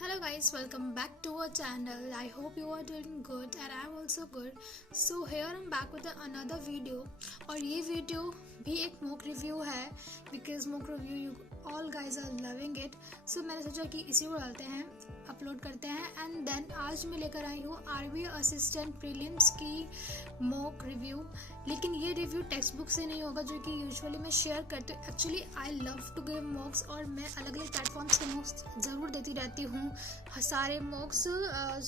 Hello guys, welcome back to our channel. I hope you are doing good and I'm also good. So here I'm back with another video और ये video भी एक mock review है because mock review you all guys are loving it. So मैंने सोचा कि इसी को डालते हैं, अपलोड करते हैं एंड देन आज मैं लेकर आई हूँ आरबीआई असिस्टेंट प्रीलिम्स की मॉक रिव्यू. लेकिन ये रिव्यू टेक्स्ट बुक से नहीं होगा जो कि यूजुअली मैं शेयर करती हूँ. Actually I love to give mocks और मैं अलग अलग प्लेटफॉर्म्स के मॉक्स ज़रूर देती रहती हूँ, सारे मॉक्स.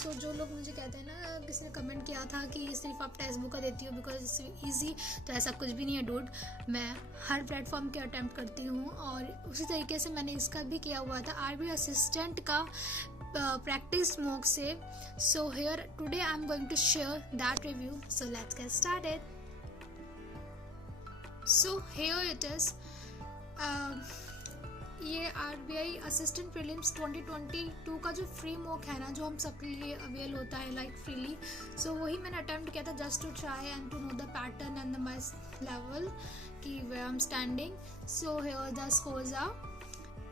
सो जो लोग मुझे कहते हैं ना, किसी ने कमेंट किया था कि सिर्फ आप टेक्स्ट बुक का देती हो बिकॉज इट्स ईजी, तो ऐसा कुछ भी नहीं है डूड. मैं हर प्लेटफॉर्म के अटैम्प्ट करती हूँ और उसी तरीके से मैंने इसका भी किया हुआ था आरबीआई असिस्टेंट का practice mock से. So here today I'm going to share that review. So let's get started. So here it is. ये आरबीआई असिस्टेंट प्रीलिम्स 2022 का जो फ्री मॉक है ना, जो हम सबके लिए अवेल होता है लाइक फ्रीली, सो वही मैंने अटेम्प्ट किया था just to try and to know the pattern and the my level कि way I am standing. So here the scores are.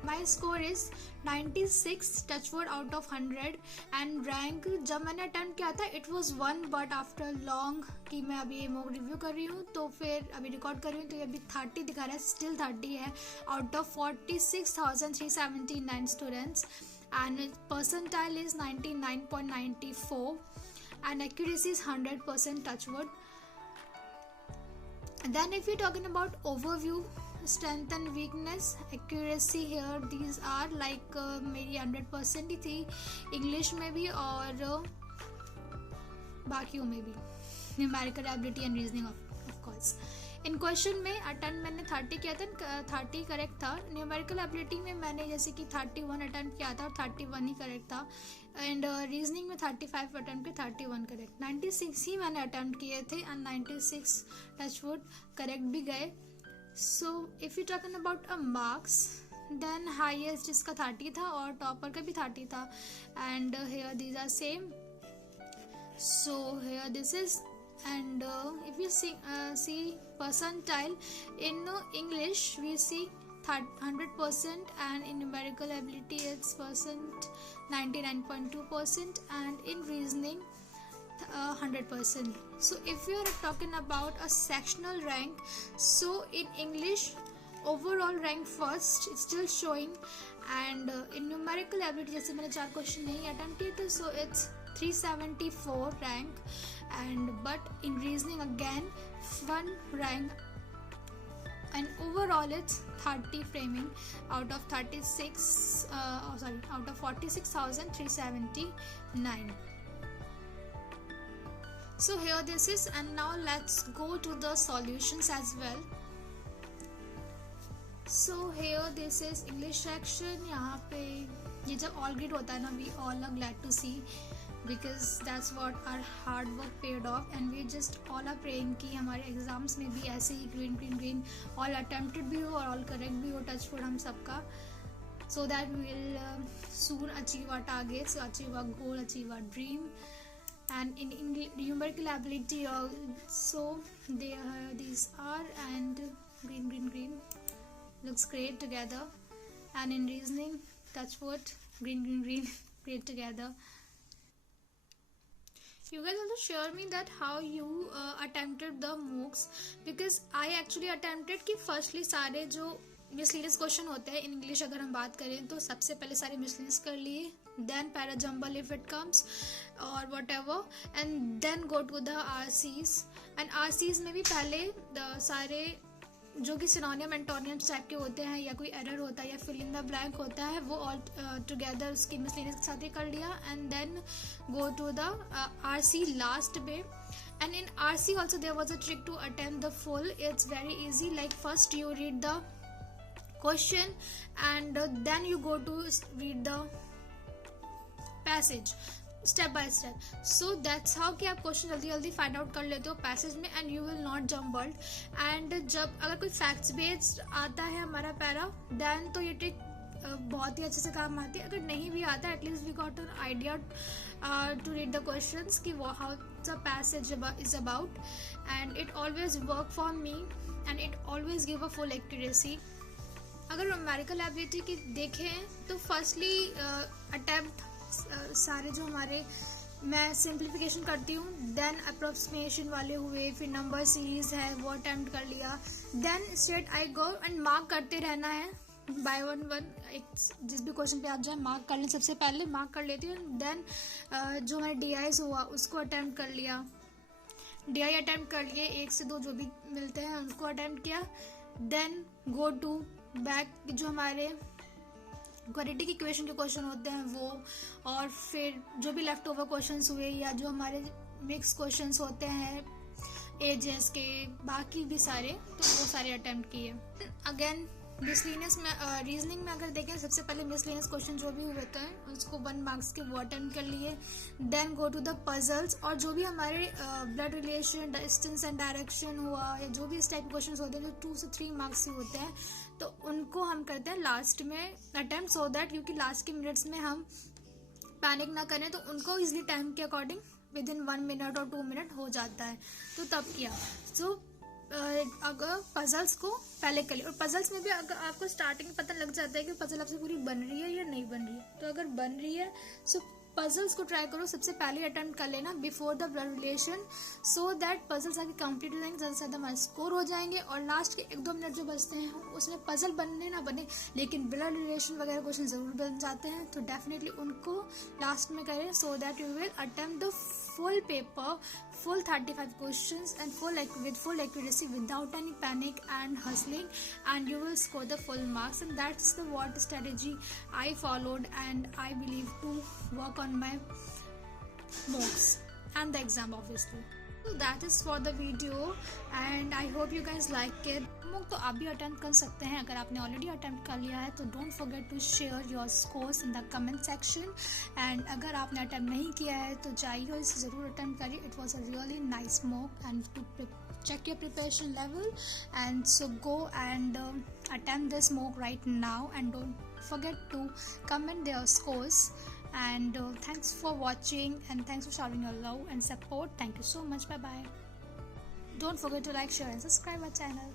My score is 96 touchwood out of 100 and rank जब मैंने attempt किया था it was 1 but after long कि मैं अभी ये mock review कर रही हूँ तो फिर अभी रिकॉर्ड कर रही हूँ तो ये अभी 30 दिखा रहा है, स्टिल 30 है out of 46,379 students and percentile is 99.94 and accuracy is 100% touchwood. Then if you're talking about overview, strength and weakness, accuracy here these are like मेरी 100% ही थी इंग्लिश में भी और बाकियों में भी. Numerical ability and reasoning of course. In question में attempt मैंने 30 किया था, 30 करेक्ट था. न्यूमेरिकल एबिलिटी में मैंने जैसे कि 31 अटेम्प्ट किया था और 31 ही करेक्ट था एंड रीजनिंग में 35 अटेम्प्ट के 31 करेक्ट. 96 ही मैंने अटेम्प्ट किए थे एंड 96 टचवुड करेक्ट भी गए. So if you talking about a marks, then highest इसका 30 था और टॉपर का भी 30 था and here these are same. So here this is and if you see percentile in English we see 100% and in numerical ability it's percent 99.2% and in reasoning 100%. So if you are talking about a sectional rank, so in English overall rank first it's still showing and in numerical ability जैसे मैंने 4 question नहीं attempt किए थे so it's 374 rank and but in reasoning again 1 rank and overall it's 30 framing out of 46,379. So here this is and now let's go to the solutions as well. So here this is English section. यहाँ पे ये जब all grade होता है ना, we all are glad to see because that's what our hard work paid off and we just all are praying कि हमारे exams में भी ऐसे ही green green green all attempted भी हो और all correct भी हो, touch wood हम सबका, so that we will soon achieve our targets, achieve our goal, achieve our dream. And in English numerical ability so these are and green looks great together and in reasoning touch wood green great together. You guys also share me that how you attempted the MOOCs because I actually attempted कि firstly सारे जो miscellaneous question होते हैं in English अगर हम बात करें तो सबसे पहले सारे मिसलिनियस कर लिए, then para jumble if it comes or whatever and then go to the RCs and RCs में भी पहले सारे जो कि सिनोनियम एंटोनियम्स टाइप के होते हैं या कोई एरर होता है या फिल इन द ब्लैंक होता है वो ऑल टुगेदर उसकी मिसलिनियस के साथ ही कर लिया and then go to the RC last पे. And in RC also there was a trick to attempt the full. It's very easy like first you read the question and then you go to read the passage step by step. So that's how कि आप question जल्दी जल्दी find out कर लेते हो passage में and you will not jumbled. And जब अगर कोई फैक्ट्स बेस्ड आता है हमारा पैरा देन तो ये ट्रिक बहुत ही अच्छे से काम आती है. अगर नहीं भी आता at least we got an idea to read the questions कि how the passage is about and it always work for me and it always give a full accuracy. अगर न्यूमेरिकल एबिलिटी की देखें तो फर्स्टली अटेम्प्ट सारे जो हमारे, मैं simplification करती हूँ, देन अप्रोक्सीमेशन वाले हुए, फिर नंबर सीरीज है वो अटेम्प्ट कर लिया, then straight I go and mark करते रहना है बाय वन वन। एक जिस भी क्वेश्चन पे आप जाए मार्क कर लें, सबसे पहले मार्क कर लेती हूँ, देन जो हमारे DIs हुआ उसको अटेम्प्ट कर लिया, DI अटेम्प्ट कर लिए, 1 से 2 जो भी मिलते हैं उनको अटेम्प्ट किया, देन गो टू बैक जो हमारे क्वाड्रेटिक इक्वेशन के क्वेश्चन होते हैं वो, और फिर जो भी लेफ्ट ओवर क्वेश्चंस हुए या जो हमारे मिक्स क्वेश्चंस होते हैं एजेस के, बाकी भी सारे, तो वो सारे अटेम्प्ट किए। अगेन मिसलिनियस में रीजनिंग में अगर देखें, सबसे पहले मिसलिनियस क्वेश्चन जो भी होते हैं उसको 1 मार्क्स के वो अटेम्प्ट कर लिए, then go to the puzzles, और जो भी हमारे blood relation, distance and direction हुआ, या जो भी इस टाइप के क्वेश्चन होते हैं जो 2 से 3 मार्क्स के होते हैं, तो उनको हम करते हैं लास्ट में अटेम्प्ट, सो दैट क्योंकि लास्ट के मिनट्स में हम पैनिक ना करें, तो उनको इजली टाइम के अकॉर्डिंग विद इन 1 मिनट और 2 मिनट हो जाता है, तो तब किया। सो अगर पजल्स को पहले कर लिया, और पजल्स में भी अगर आपको स्टार्टिंग में पता लग जाता है कि पजल आपसे पूरी बन रही है या नहीं बन रही है, तो अगर बन रही है सो पजल्स को ट्राई करो सबसे पहले अटेम्प्ट कर लेना before the blood relation, so that puzzles आपकी कंप्लीट हो जाएंगे, ज़्यादा से ज़्यादा हमारे स्कोर हो जाएंगे, और लास्ट के 1-2 मिनट जो बचते हैं उसमें पजल बनने ना बने लेकिन ब्लड रिलेशन वगैरह क्वेश्चन ज़रूर बन जाते हैं, तो डेफिनेटली उनको लास्ट में करें, so that you will attempt the full paper, full 35 questions and with full accuracy without any panic and hustling, and you will score the full marks. And that's the what strategy I followed, and I believe to work on my mocks and the exam obviously. So that is for the video, and I hope you guys like it. Mock तो आप भी attempt कर सकते हैं अगर आपने already attempt कर लिया है, तो don't forget to share your scores in the comment section, and अगर आपने अटेम्प्ट नहीं किया है तो जाइए और इसे ज़रूर अटेम्प्ट करिए। It was a really nice mock and to check your preparation level, and so go and attempt this mock right now, and don't forget to comment their scores, and thanks for watching, and thanks for showing your love and support. Thank you so much. Bye bye. Don't forget to like, share and subscribe our channel.